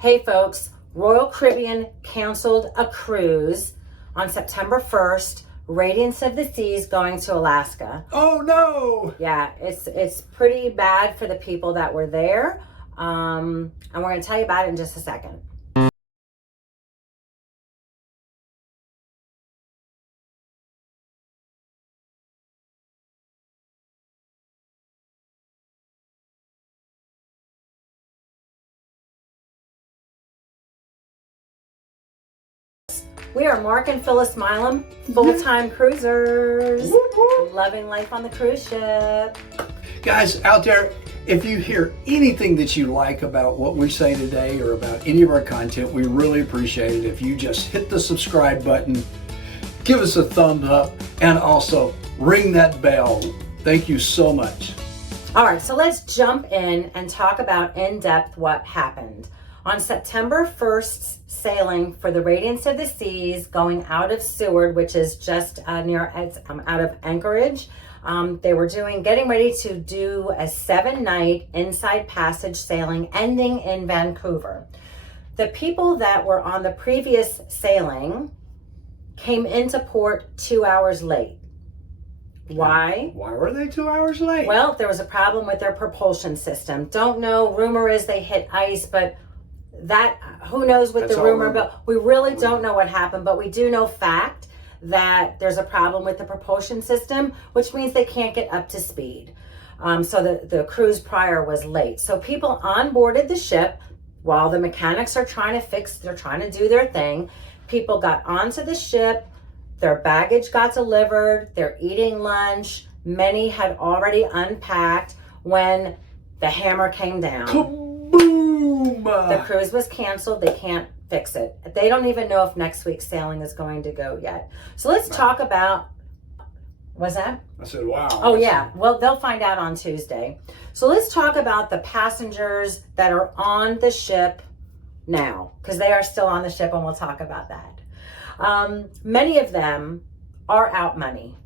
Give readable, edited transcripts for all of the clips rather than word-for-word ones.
Hey folks, Royal Caribbean canceled a cruise on September 1st, Radiance of the Seas going to Alaska. Oh no! Yeah, it's pretty bad for the people that were there. And we're going to tell you about it in just a second. We are Mark and Phyllis Milam, full-time cruisers, loving life on the cruise ship. Guys out there, if you hear anything that you like about what we say today or about any of our content, we really appreciate it if you just hit the subscribe button, give us a thumbs up, and also ring that bell. Thank you so much. All right, so let's jump in and talk about in depth what happened. On September 1st, sailing for the Radiance of the Seas going out of Seward, which is just out of Anchorage. They were getting ready to do a 7-night inside passage sailing ending in Vancouver. The people that were on the previous sailing came into port 2 hours late. Why? Why were they 2 hours late? Well, there was a problem with their propulsion system. Don't know. Rumor is they hit ice, but who knows what the rumor, but we really don't know what happened. But we do know fact that there's a problem with the propulsion system, which means they can't get up to speed. So the cruise prior was late. So people onboarded the ship while the mechanics are they're trying to do their thing. People got onto the ship, their baggage got delivered, they're eating lunch. Many had already unpacked when the hammer came down. Kaboom! The cruise was canceled. They can't fix it. They don't even know if next week's sailing is going to go yet. So let's talk about, what's that? I said, wow. Oh yeah, well they'll find out on Tuesday. So let's talk about the passengers that are on the ship now, because they are still on the ship and we'll talk about that. Many of them are out money.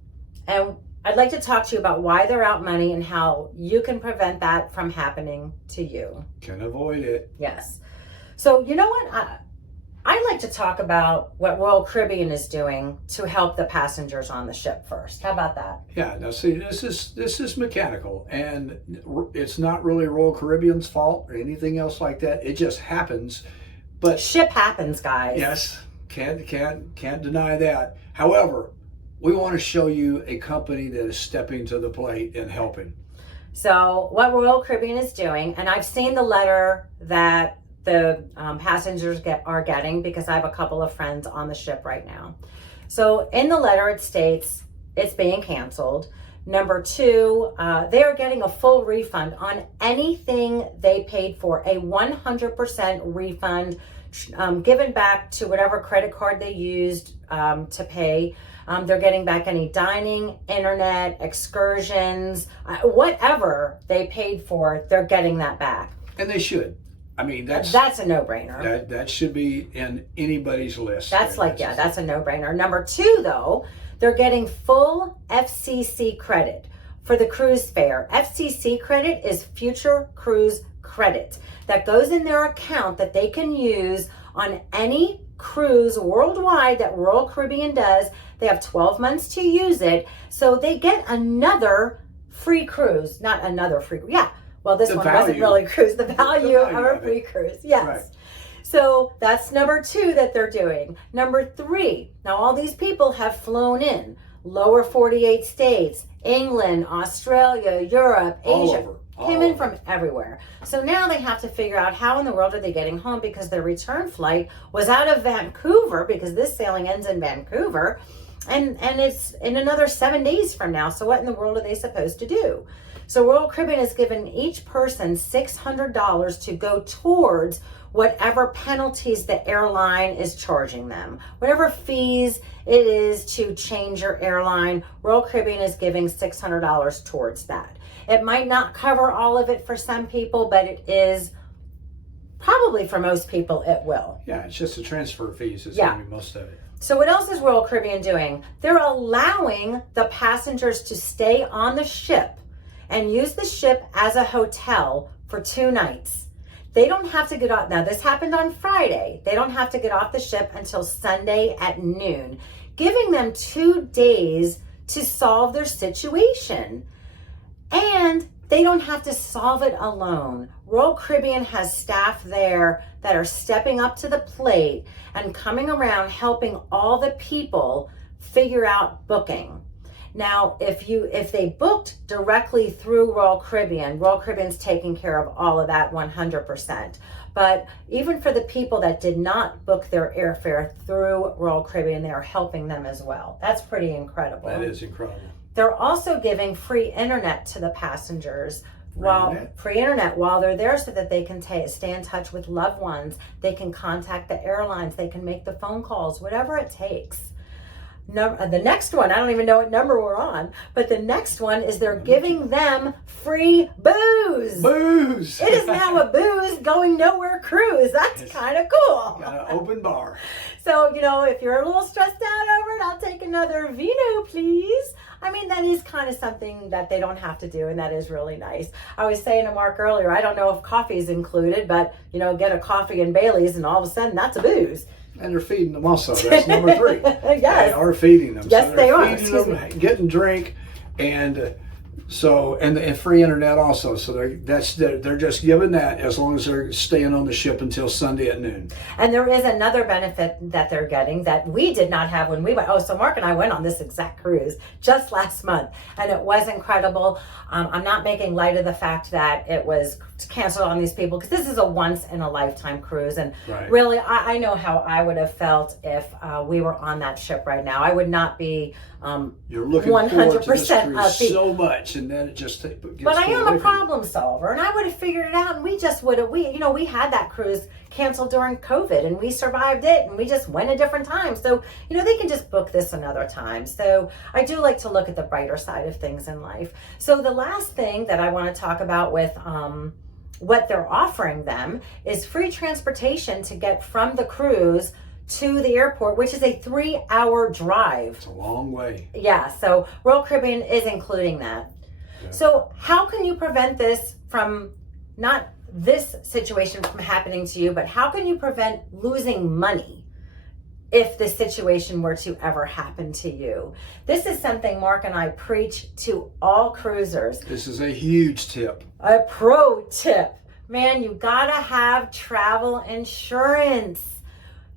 And I'd like to talk to you about why they're out money and how you can prevent that from happening to you. Can avoid it. Yes. So you know what? I'd like to talk about what Royal Caribbean is doing to help the passengers on the ship first. How about that? Yeah. Now, see, this is mechanical, and it's not really Royal Caribbean's fault or anything else like that. It just happens. But ship happens, guys. Yes. Can't deny that. However, we want to show you a company that is stepping to the plate and helping. So what Royal Caribbean is doing, and I've seen the letter that the passengers are getting because I have a couple of friends on the ship right now. So in the letter it states it's being canceled. Number 2, they are getting a full refund on anything they paid for, a 100% refund given back to whatever credit card they used to pay. They're getting back any dining, internet, excursions, whatever they paid for, they're getting that back. And they should. I mean, that's a no-brainer. That should be in anybody's list. That's a no-brainer. Number 2, though, they're getting full FCC credit for the cruise fare. FCC credit is future cruise credit that goes in their account that they can use on any cruise worldwide that Royal Caribbean does. They have 12 months to use it, so they get another free cruise. Not another free, yeah. Well, this one wasn't really cruise. The value of a free cruise, yes. Right. So that's number 2 that they're doing. Number 3, now all these people have flown in. Lower 48 states, England, Australia, Europe, Asia. Came in from everywhere. So now they have to figure out how in the world are they getting home, because their return flight was out of Vancouver, because this sailing ends in Vancouver, and it's in another 7 days from now. So what in the world are they supposed to do? So Royal Caribbean has given each person $600 to go towards whatever penalties the airline is charging them. Whatever fees it is to change your airline, Royal Caribbean is giving $600 towards that. It might not cover all of it for some people, but it is probably for most people it will. Yeah, it's just the transfer fees is going to be most of it. So what else is Royal Caribbean doing? They're allowing the passengers to stay on the ship and use the ship as a hotel for 2 nights. they don't have to get off. Now, this happened on Friday. They don't have to get off the ship until Sunday at noon, giving them 2 days to solve their situation. And they don't have to solve it alone. Royal Caribbean has staff there that are stepping up to the plate and coming around helping all the people figure out booking. Now, if they booked directly through Royal Caribbean's taking care of all of that 100%. But even for the people that did not book their airfare through Royal Caribbean, they are helping them as well. That's pretty incredible. That is incredible. They're also giving free internet to the passengers free internet while they're there, so that they can stay in touch with loved ones. They can contact the airlines. They can make the phone calls, whatever it takes. The next one, I don't even know what number we're on, but the next one is they're giving them free booze. Booze! It is now a booze going nowhere cruise. That's kind of cool. Got an open bar. So, if you're a little stressed out over it, I'll take another vino, please. I mean, that is kind of something that they don't have to do, and that is really nice. I was saying to Mark earlier, I don't know if coffee is included, but, get a coffee and Bailey's, and all of a sudden, that's a booze. And they're feeding them also. That's number 3. Yes. They are feeding them. Yes, so they are. Feeding them, getting drink, and and free internet also. So they're just giving that as long as they're staying on the ship until Sunday at noon. And there is another benefit that they're getting that we did not have when we went. Oh, so Mark and I went on this exact cruise just last month, and it was incredible. I'm not making light of the fact that it was canceled on these people, because this is a once-in-a-lifetime cruise. And really, I know how I would have felt if we were on that ship right now. I would not be you're looking 100% forward to this cruise upbeat. so much, and then it just gets But I am a problem solver, and I would have figured it out, and we just would have. We had that cruise canceled during COVID, and we survived it, and we just went a different time. So they can just book this another time. So I do like to look at the brighter side of things in life. So the last thing that I want to talk about with what they're offering them is free transportation to get from the cruise to the airport, which is a 3-hour drive. It's a long way. Yeah, so Royal Caribbean is including that. Yeah. So how can you prevent this from, not this situation from happening to you, but how can you prevent losing money if this situation were to ever happen to you? This is something Mark and I preach to all cruisers. This is a huge tip. A pro tip. Man, you gotta have travel insurance.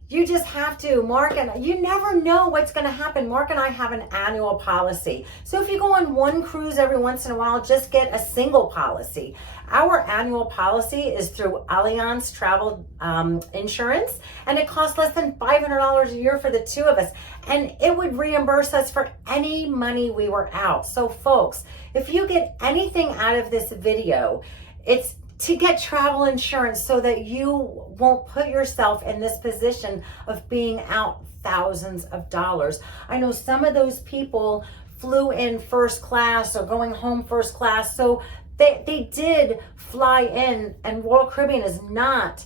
You just have to. You never know what's going to happen. Mark and I have an annual policy. So if you go on one cruise every once in a while, just get a single policy. Our annual policy is through Allianz Travel Insurance, and it costs less than $500 a year for the 2 of us. And it would reimburse us for any money we were out. So folks, if you get anything out of this video, it's to get travel insurance so that you won't put yourself in this position of being out thousands of dollars. I know some of those people flew in first class or going home first class, so they did fly in, and Royal Caribbean is not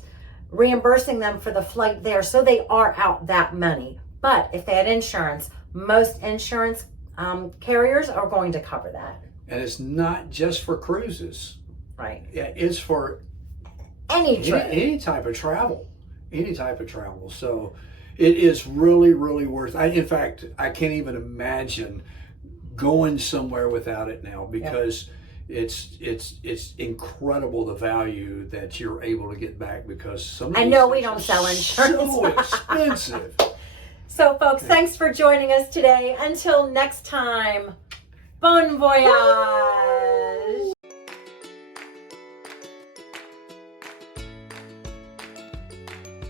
reimbursing them for the flight there, so they are out that money. But if they had insurance, most insurance carriers are going to cover that. And it's not just for cruises. Right. Yeah, it's for any type of travel. Any type of travel. So it is really, really worth it. In fact, I can't even imagine going somewhere without it now, because it's incredible the value that you're able to get back, because some of I know we don't sell insurance. So expensive. So folks, thanks for joining us today. Until next time, bon voyage.